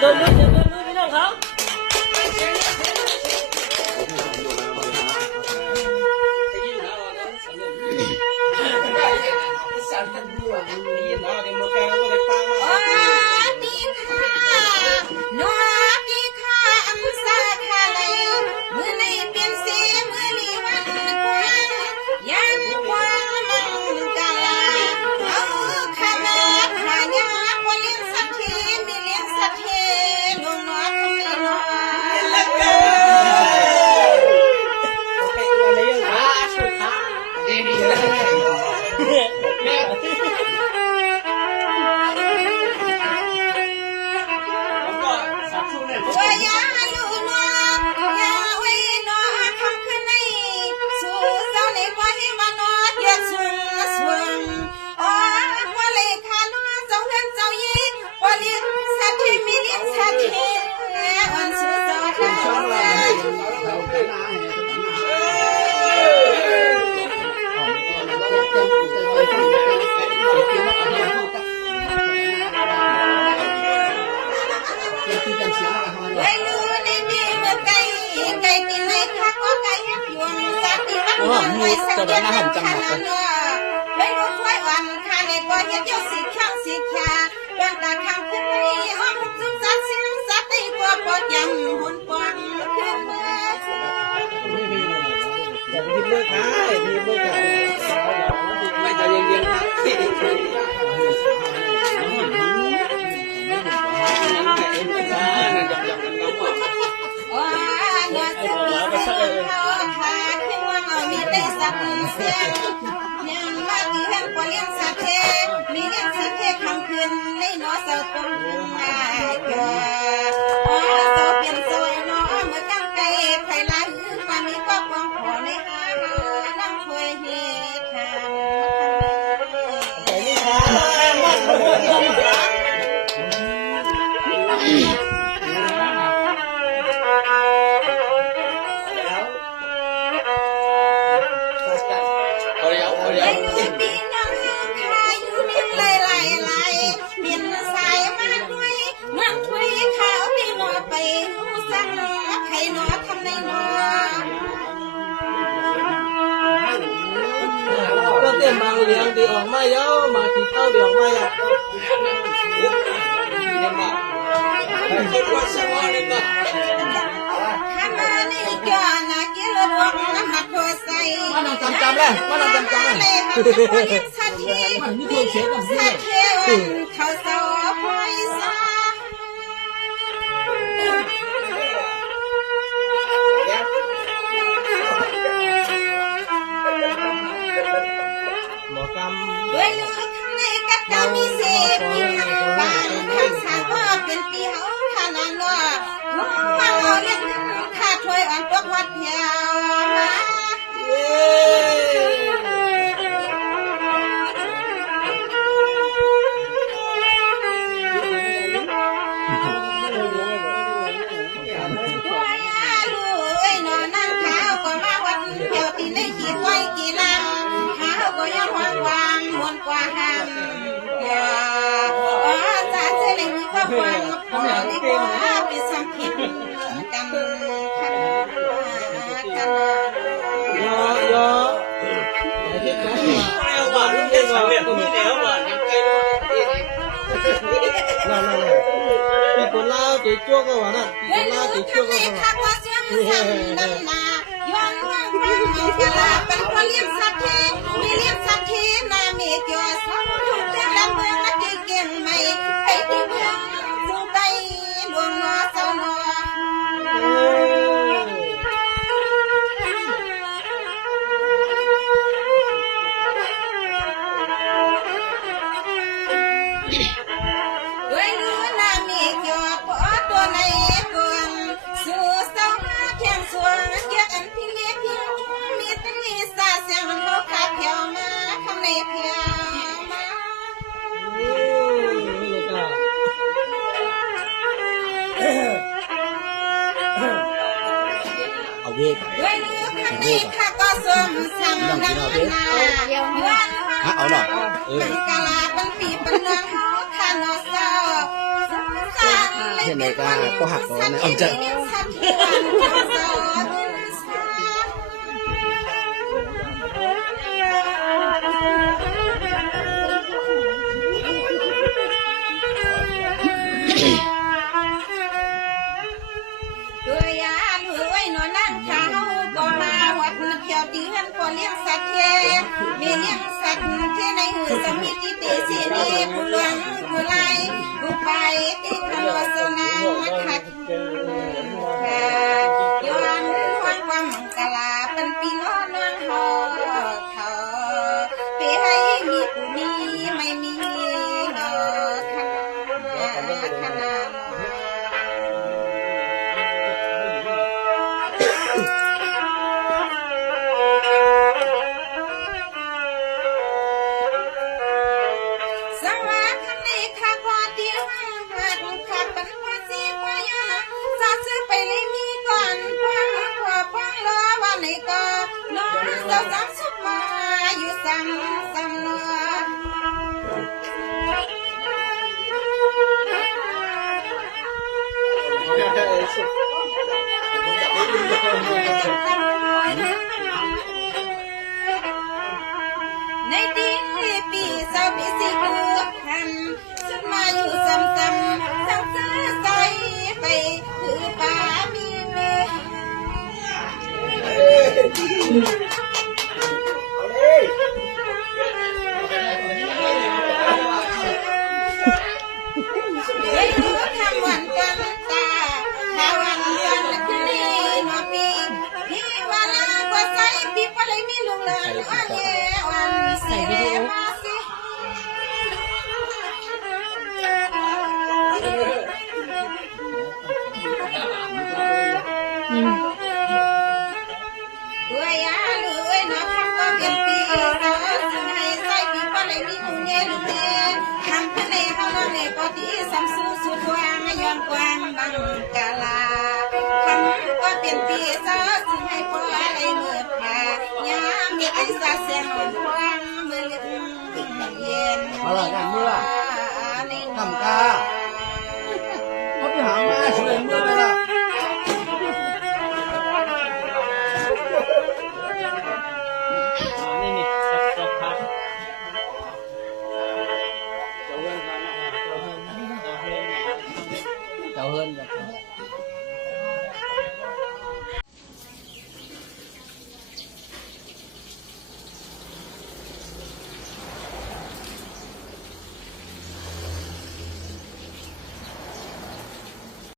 เดินมือพี่น้องเขาจะได้น่าหอมจังหวะไม่รู้ช่วยวันข้าในบ่อเยี่ยวสีข้างสีขาเบื้องตาข้างขึ้นไปห้องจุ๊บซัดเสียงซัดตีกว่าปอดยำหุ่นปอนขึ้นเมื่ออย่าไปคิดเลิกค่ะคิดเลิกค่ะไม่ใจเย็นๆนะยังมาที่แห่งปอเลี้ยงสัตว์เทมีเลี้ยงสัตว์เทคำคืนในนอเสาตรงมาเกิดเสาเปลี่ยนสวยนอเมื่อกั้งไก่ไผ่ลาหือปามีก็ควงขอในหาน้ำช่วยเหตุทางก็เตรียมมาเลี้ยงดีออกมาเยอะมาที่เข้าดีออกมาอ่ะมาลองจำเลยมาลองจำเลยมันมีตัวเช็คกับเขาเศร้าพอยซาหมอกรรมด้วยลูกข้างในกัดดามีเศษมีทางบ้านทางสาวว่าเป็นเปียวขนาดว่ามาเอาเลี้ยงข้าช่วยอ่อนตกวัดเพียวความพอดีกว่าไปสัมผัสกันขนาดยอที่เขาเอาบ้านลูกเด็กสาวเนี่ยตัวนี้เอาบ้านยังไงนั่นปีกุลาตีจ้วก็ว่านั่นปีกุลาตีจ้วก็ว่าน้ำนาย้อนว่างกะลาเป็นคนเลี้ยงสัตว์เทมีเลี้ยงสัตว์เทนาเมฆยอสาวทุกแต่ละเมืองละเก่งไม่ไปที่เมืองสุงไตดวงนอเจ้านอด้วยรู้นาเมฆยอปอตัวในกวนสู่สาวแข่งสวนเกี่ยกันพิเลียพิงมีตั้งมีสาเสียงเขาขาเพียวมาคำในเพียวมาเอาเวทด้วยรู้ข้างในข้าก็สมสั่งดังนาเอาหน่อยเป็นกาลาเป็นปีเป็นเนืองเขาข้านอเศร้าสัง เห็นไหมก็ก็หักตัวนะเอาจะ ด้วยยาด้วยนอนนั่งเขาก็มาวัดเที่ยวเดือนก็เลี้ยงสัตว์เทมีเลี้ยงสัตว์เทในหือสมิติเตสีนีผู้หลวงผู้ไล่ผู้ไปติดขโมยสนางมาขัดย้อนหวังความกะลาเป็นปีล้อนวงหอเขาไปให้มีผู้นี้ไม่มีนอขนาดสังวาคันนี้ข้าก็เดียวหัดข้าเป็นภาษีพยาสาซื้อไปเลยมีก่อนฟังขอฟังรอวันไหนก็น้องเราสามสุขมาอยู่ซ้ำนัวในดินปีสาวปีสิบุหันสุดมาอยู่ซ้ำทั้งซื้อใส่ไปคือป่ามีเมืองได้รู้คำวันกันตาถ้าวันกันคืนนี้นอปีพี่วาลาก็ใส่พี่ปะเลยมีลุงเลินวันเย่วันเสียมาสิ ด้วยยาด้วยนะคำก็เปลี่ยนปีเราซึ่งให้ใส่ปีปะเลยมีลุงเย่ลุงเย่ทำขึ้นในเขาเราในปอดีสัมสูสุดวางย้อนกวางบังกาลาคำก็เปลี่ยนปีเราซึ่งให้ปออะไรเมื่อพายามมีไอ้สาเสียงกวางเมื่อลึกเย็น มาละกันเมื่อทำกาเขาไปหามาเฉลยเมื่อไหร่ล่ะนี่สักพัก เจ้าเฮิร์นกัน